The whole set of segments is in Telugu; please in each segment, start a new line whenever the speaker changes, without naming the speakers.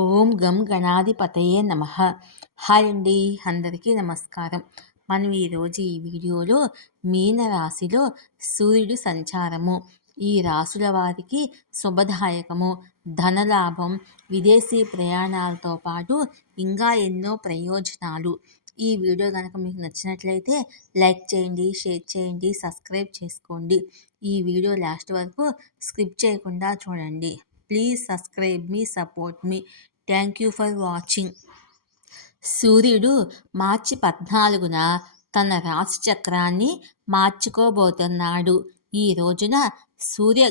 ఓం గం గణాధిపతయే నమ. హాయ్ అండి అందరికీ నమస్కారం. మనం ఈరోజు ఈ వీడియోలో మీన రాశిలో సూర్యుడు సంచారము. ఈ రాసుల వారికి శుభదాయకము ధనలాభం విదేశీ ప్రయాణాలతో పాటు ఇంకా ఎన్నో ప్రయోజనాలు. ఈ వీడియో కనుక మీకు నచ్చినట్లయితే లైక్ చేయండి షేర్ చేయండి సబ్స్క్రైబ్ చేసుకోండి. ఈ వీడియో లాస్ట్ వరకు స్క్రిప్ట్ చేయకుండా చూడండి. ప్లీజ్ సబ్స్క్రైబ్ మీ సపోర్ట్ మీ థ్యాంక్ యూ ఫర్ వాచింగ్ సూర్యుడు మార్చి పద్నాలుగున తన రాశి చక్రాన్ని మార్చుకోబోతున్నాడు. ఈ రోజున సూర్య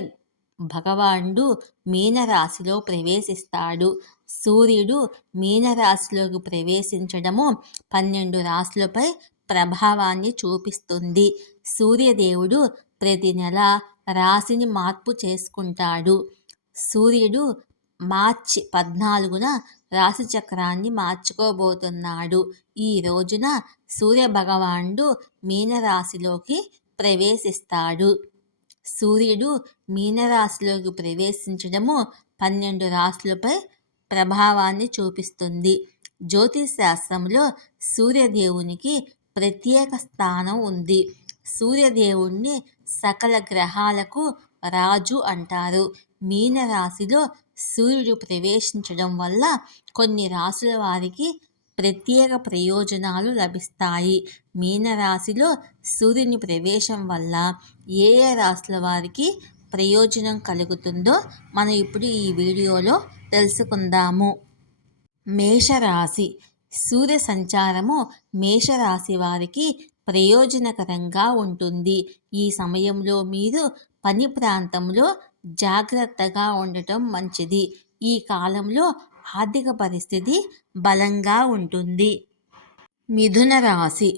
భగవానుడు మీనరాశిలో ప్రవేశిస్తాడు. సూర్యుడు మీనరాశిలోకి ప్రవేశించడము పన్నెండు రాశులపై ప్రభావాన్ని చూపిస్తుంది. సూర్యదేవుడు ప్రతి నెల రాశిని మార్పు చేసుకుంటాడు. సూర్యుడు మార్చి పద్నాలుగున రాశి చక్రాన్ని మార్చుకోబోతున్నాడు. ఈ రోజున సూర్య భగవానుడు మీనరాశిలోకి ప్రవేశిస్తాడు. సూర్యుడు మీనరాశిలోకి ప్రవేశించడము పన్నెండు రాశులపై ప్రభావాన్ని చూపిస్తుంది. జ్యోతిష్ శాస్త్రంలో సూర్యదేవునికి ప్రత్యేక స్థానం ఉంది. సూర్యదేవుణ్ణి సకల గ్రహాలకు రాజు అంటారు. మీనరాశిలో సూర్యుడు ప్రవేశించడం వల్ల కొన్ని రాశుల వారికి ప్రత్యేక ప్రయోజనాలు లభిస్తాయి. మీనరాశిలో సూర్యుని ప్రవేశం వల్ల ఏ ఏ రాశుల వారికి ప్రయోజనం కలుగుతుందో మనం ఇప్పుడు ఈ వీడియోలో తెలుసుకుందాము. మేషరాశి సూర్య సంచారము మేషరాశి వారికి ప్రయోజనకరంగా ఉంటుంది. ఈ సమయంలో మీరు పని ప్రాంతంలో జాగ్రత్తగా ఉండటం మంచిది. ఈ కాలంలో ఆర్థిక పరిస్థితి బలంగా ఉంటుంది. మిథున రాశి.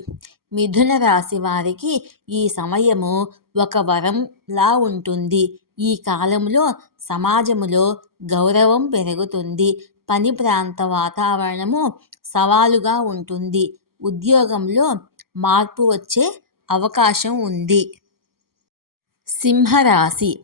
మిథున రాశి వారికి ఈ సమయము ఒక వరంలా ఉంటుంది. ఈ కాలంలో సమాజంలో గౌరవం పెరుగుతుంది. పని ప్రాంత వాతావరణము సవాలుగా ఉంటుంది. ఉద్యోగంలో మార్పు వచ్చే అవకాశం ఉంది. సింహరాశి.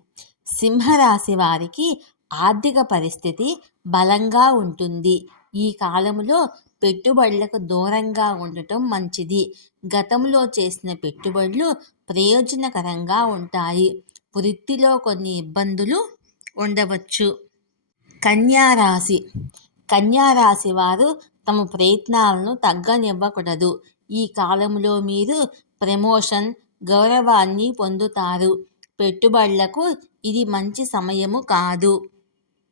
సింహరాశి వారికి ఆర్థిక పరిస్థితి బలంగా ఉంటుంది. ఈ కాలంలో పెట్టుబడులకు దూరంగా ఉండటం మంచిది. గతంలో చేసిన పెట్టుబడులు ప్రయోజనకరంగా ఉంటాయి. వృత్తిలో కొన్ని ఇబ్బందులు ఉండవచ్చు. కన్యారాశి. కన్యారాశి వారు తమ ప్రయత్నాలను తగ్గనివ్వకూడదు. ఈ కాలంలో మీరు ప్రమోషన్ గౌరవాన్ని పొందుతారు. పెట్టుబడులకు ఇది మంచి సమయము కాదు.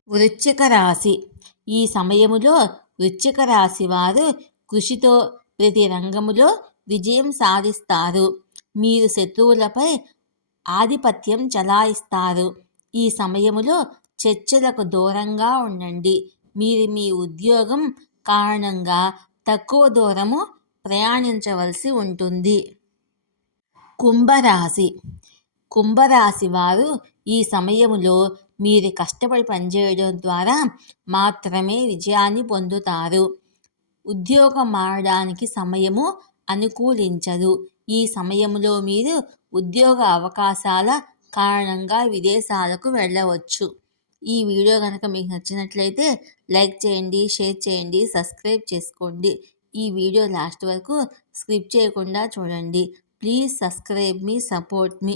వృశ్చిక రాశి. ఈ సమయములో వృశ్చిక రాశి వారు కృషితో ప్రతి రంగములో విజయం సాధిస్తారు. మీరు శత్రువులపై ఆధిపత్యం చలాయిస్తారు. ఈ సమయములో చర్చలకు దూరంగా ఉండండి. మీరు మీ ఉద్యోగం కారణంగా తక్కువ దూరము ప్రయాణించవలసి ఉంటుంది. కుంభరాశి. కుంభరాశి వారు ఈ సమయంలో మీరు కష్టపడి పనిచేయడం ద్వారా మాత్రమే విజయాన్ని పొందుతారు. ఉద్యోగం మారడానికి సమయము అనుకూలించదు. ఈ సమయంలో మీరు ఉద్యోగ అవకాశాల కారణంగా విదేశాలకు వెళ్ళవచ్చు. ఈ వీడియో కనుక మీకు నచ్చినట్లయితే లైక్ చేయండి షేర్ చేయండి సబ్స్క్రైబ్ చేసుకోండి. ఈ వీడియో లాస్ట్ వరకు స్క్రిప్ట్ చేయకుండా చూడండి. ప్లీజ్ సబ్స్క్రైబ్ మీ సపోర్ట్ మీ.